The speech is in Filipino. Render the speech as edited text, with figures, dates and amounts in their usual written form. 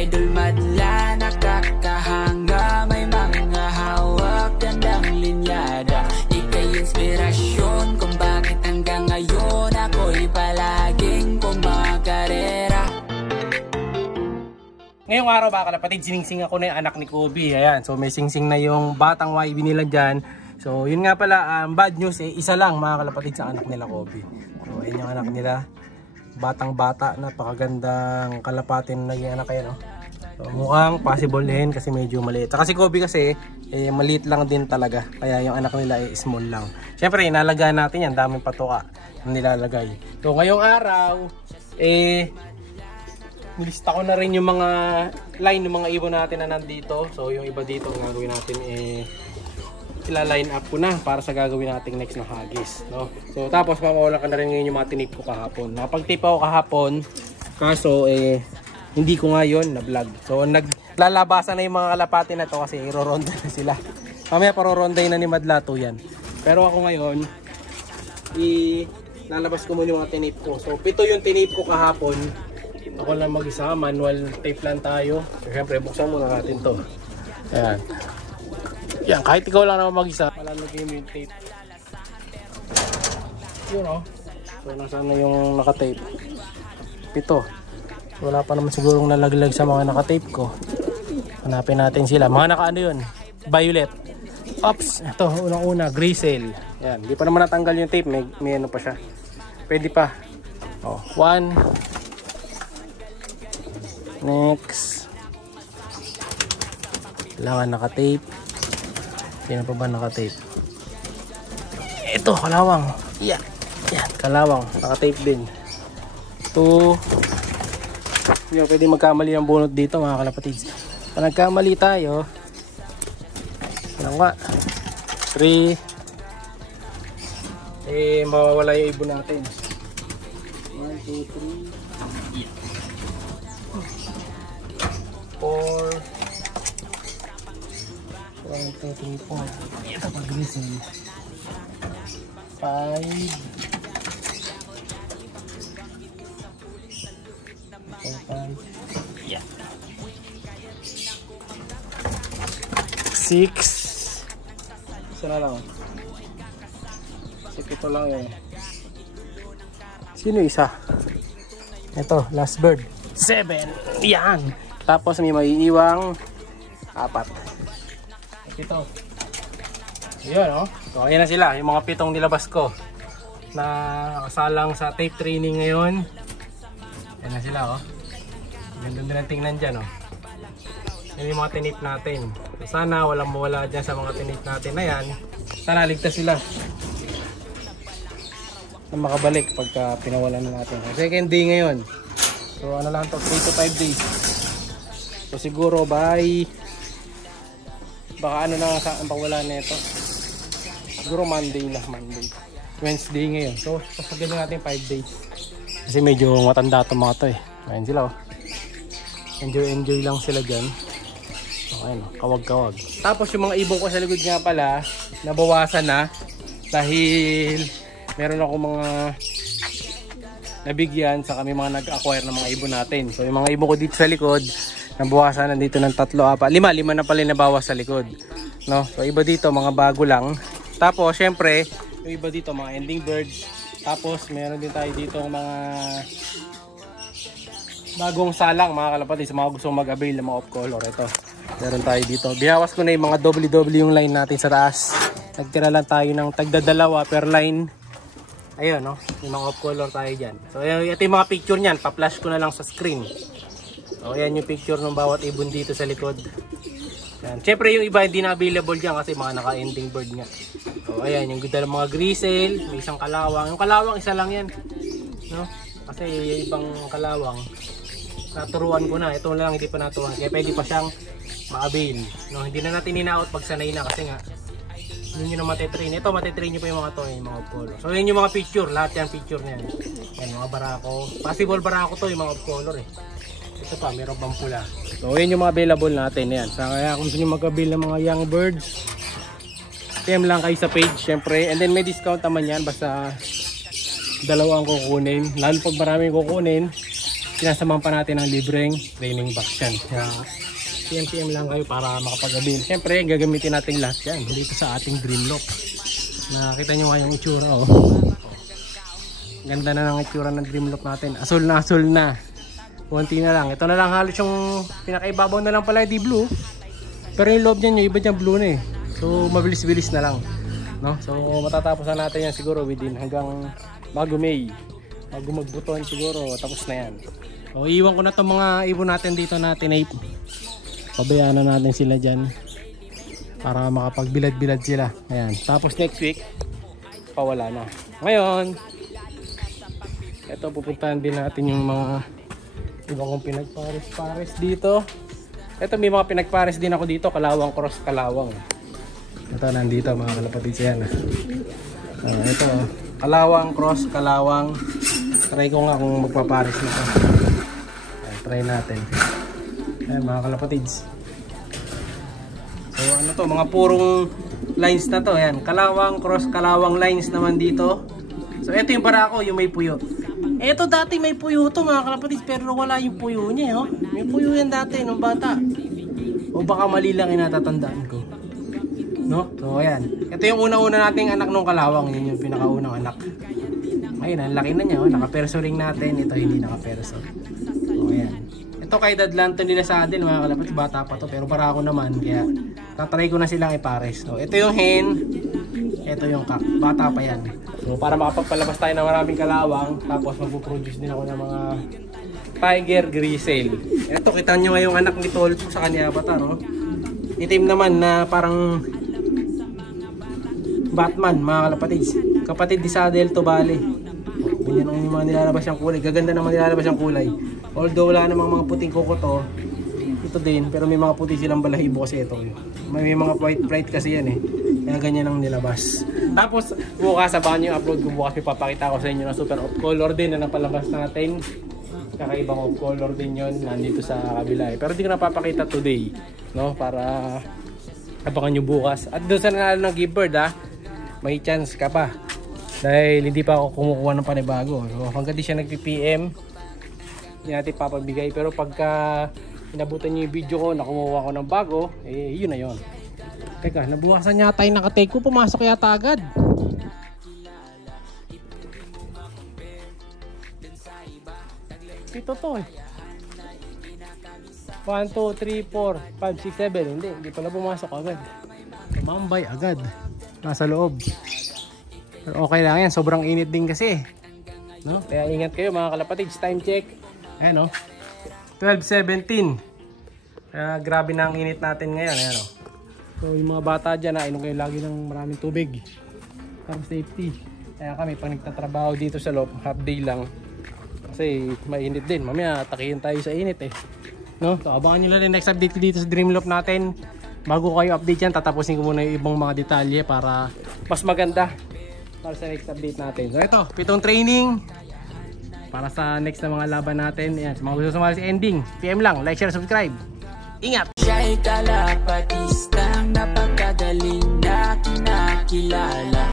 Idol madla, nakakahanga, may mga hawak, gandang linyada. Ika'y inspirasyon kung bakit hanggang ngayon ako'y palaging kumakarera. Ngayong araw mga kalapatid, siningsing ako na yung anak ni Kobe. Ayan, so may singsing na yung batang YB nila dyan. So yun nga pala, bad news isa lang mga kalapatid sa anak nila Kobe. So ayun yung anak nila, batang bata, napakagandang kalapatin na naging anak kayo, no? So mukhang possible din kasi medyo maliit. Kasi Kobe kasi maliit lang din talaga, kaya yung anak nila ay small lang. Siyempre inalagaan natin yan, daming patuka na nilalagay. So ngayong araw nilista ko na rin yung mga line ng mga ibon natin na nandito. So yung iba dito ang gagawin natin ila-line up ko na para sa gagawin nating next na hagis, no? So tapos mamawala ka na rin ngayon yung mga tinip ko kahapon. Nakapag-tape ako kahapon, kaso hindi ko nga yun na vlog. So naglalabasan na yung mga kalapati na to kasi iroronda na sila. Mamaya paroronday na ni Madlato yan. Pero ako ngayon lalabas ko muna yung mga tinip ko. So 7 yung tinip ko kahapon. Ako lang mag-isa, manual tape lang tayo. So, siyempre buksan muna natin to. Ayan. Yan, kahit ikaw lang naman mag-isa, malalagay mo yung tape. Yun, oh. So nasaan na yung naka-tape? 7. Wala pa naman sigurong nalaglag sa mga naka-tape ko. Hanapin natin sila. Mga naka-ano yun? Violet. Ops, ito, unang-una, Grisel. Yan, di pa naman natanggal yung tape. May ano pa siya. Pwede pa. Oh, 1. Next. Kailangan naka-tape. Sino pa ba naka-tape? Ito, kalawang. Yan. Yan, kalawang. Naka-tape din. 2. Yan, pwede magkamali ang bunot dito mga kalapatids. Pag nagkamali tayo, ano nga? 3. Mawawala yung ibon natin. 1, 2, 3. 4. 1, 2, 3, 4. Ito pa Grisel. 5. 5. Yeah. 6. Isa na lang. Ito lang yun. Sino isa? Ito, last bird. 7. Yan. Tapos may maiiwang 4. Ito. Ayan, oh. So ayan na sila, yung mga 7 nilabas ko na nakasalang sa tape training ngayon. Ayan na sila, oh. Ganda din ang tingnan dyan, oh. Yan yung mga tinip natin. So sana walang mawala dyan sa mga tinip natin na yan. Sana ligtas sila na makabalik pagka pinawalan na natin. Second day ngayon. So ano lang to, 3 to 5 days. So siguro by baka ano na ang pagwala nito. Siguro Monday na, Wednesday ngayon. So sasabihin natin 5 days. Kasi medyo matanda itong mga to eh. Ayan sila, oh. Enjoy lang sila dyan. So ayan, kawag-kawag. Tapos yung mga ibon ko sa likod nga pala, nabawasan na dahil meron ako mga nabigyan sa kami mga nag-acquire ng mga ibon natin. So yung mga ibon ko dito sa likod, nabawasan na dito ng 3, 4, 5 na pala nabawas sa likod, no? So iba dito mga bago lang. Tapos syempre yung iba dito mga ending birds. Tapos meron din tayo dito mga bagong salang mga kalapatid sa mga gustong mag-avail ng mga off color. Ito meron tayo dito. Bihawas ko na yung mga doble yung line natin sa taas. Nagtira lang tayo ng tagdadalawa per line. Ayun, no? Yung mga off color tayo dyan. So ito yung mga picture nyan, pa-flash ko na lang sa screen. So ayan yung picture ng bawat ibon dito sa likod. Ayan. Siyempre yung iba hindi na available dyan kasi mga naka-ending bird nga. So ayan yung ganda ng mga Grisel, may isang kalawang. Yung kalawang isa lang yan, no? Kasi yung ibang kalawang naturuan ko na. Ito lang hindi pa naturuan kaya pwede pa siyang ma-avail, no? Hindi na natin in-out pag sanay na kasi nga yun yung matetrain. Ito matetrain nyo pa yung mga to, yung mga color. So yun yung mga picture, lahat yan picture na yan. Yan mga barako, possible barako to yung mga color eh. Ito pa, meron pang pula. So yun yung mga available natin yan. So kaya kung gusto nyo mag-avail ng mga young birds, PM lang kayo sa page syempre. And then may discount naman yan basta dalawang kukunin. Lalo pag maraming kukunin, sinasamahan pa natin ng libreng training box yan. Kaya PM lang kayo para makapag-avail. Siyempre gagamitin natin lahat yan dito sa ating Dreamlock. Nakita nyo nga yung itsura oh. Ganda na ng itsura ng Dreamlock natin. Asul na. Konti na lang. Ito na lang halos yung pinakaibabaw na lang pala di blue. Pero yung loob niyan yung iba dyan blue na eh. So mabilis-bilis na lang. No? So matatapos na natin yan siguro within hanggang bago May. Bago magbuton siguro tapos na yan. So iwan ko na itong mga ibon natin dito na tinape. Pabayaan na natin sila dyan. Para makapagbilad-bilad sila. Ayan. Tapos next week pawala na. Ngayon ito pupuntahan din natin yung mga iba kong pinagpares dito. Ito may mga pinagpares din ako dito. Kalawang cross kalawang. Ito nandito mga kalapatids yan. Ito kalawang cross kalawang. Try ko nga kung magpapares na ito. Try natin. Ayan mga kalapatids. So ano to, mga purong lines na to. Ayan, kalawang, cross, kalawang lines naman dito. So ito yung barako, yung may puyo. Ito dati may puyo to mga kalapatids, pero wala yung puyo niya. Oh. May puyo yan dati nung bata. O baka mali lang inatatandaan ko. No? So ayan. Ito yung una-una nating anak nung kalawang. Yan yung pinakaunang anak. Ayun, ang laki na niya. Oh. Nakaperso ring natin. Ito hindi nakaperso. So ayan. Ito kay Dadlan to nila sa atin mga kalapatids, bata pa to pero para ako naman kaya tatry ko na silang ipares. So ito yung hen, ito yung cock, bata pa yan. So para makapagpalabas tayo ng maraming kalawang tapos magpo-produce din ako ng mga tiger grizzle. Ito kita nyo nga yung anak ni Tolpo sa kanya bata no. Itim naman na parang Batman mga kalapatids. Kapatid ni Sadel Tobale. Ganyan ang mga nilalabas yung kulay. Gaganda naman nilalabas yung kulay. Although wala namang mga puting kuko to, ito din, pero may mga puti silang balahibo kasi ito. May mga white kasi yan eh. Kaya ganyan ang nilabas. Tapos bukas abangan yung upload ko bukas, ipapakita ko sa inyo na super off color din na napalabas natin. Kakaibang off color din yun, nandito sa kabila eh. Pero di ko napapakita today, no? Para abangan nyo bukas. At doon sa nanalo ng give bird may chance ka pa. Dahil hindi pa ako kumukuha ng panibago. So hanggang di siya nagpi-PM, hindi natin papabigay. Pero pagka inabutan nyo yung video ko na kumuha ko ng bago, eh yun na yun. Teka, nabukasan yata yung nakatake ko. Pumasok yata agad. Ito to eh. 1, 2, 3, 4, 5, 6, 7. Hindi pala pumasok agad. Tumambay agad. Nasa loob. Pero okay lang yan. Sobrang init din kasi. No? Kaya ingat kayo mga kalapatids. Time check. Ayan o. 12:17. Grabe na ang init natin ngayon. Ayan o. So yung mga bata dyan inom kayo lagi ng maraming tubig. Para safety. Kaya kami pag nagtatrabaho dito sa loob, half day lang. Kasi mainit din. Mamaya takihin tayo sa init eh. No? So abangan nyo lang yung next update dito sa Dreamlock natin. Bago kayo update yan, tatapusin ko muna yung ibang mga detalye para mas maganda para sa next update natin. So ito, pitong training para sa next na mga laban natin. Ayan, sa mga gusto sumali sa ending, PM lang, like, share, subscribe. Ingat! Siya'y kalapatistang napakagaling na kinakilala.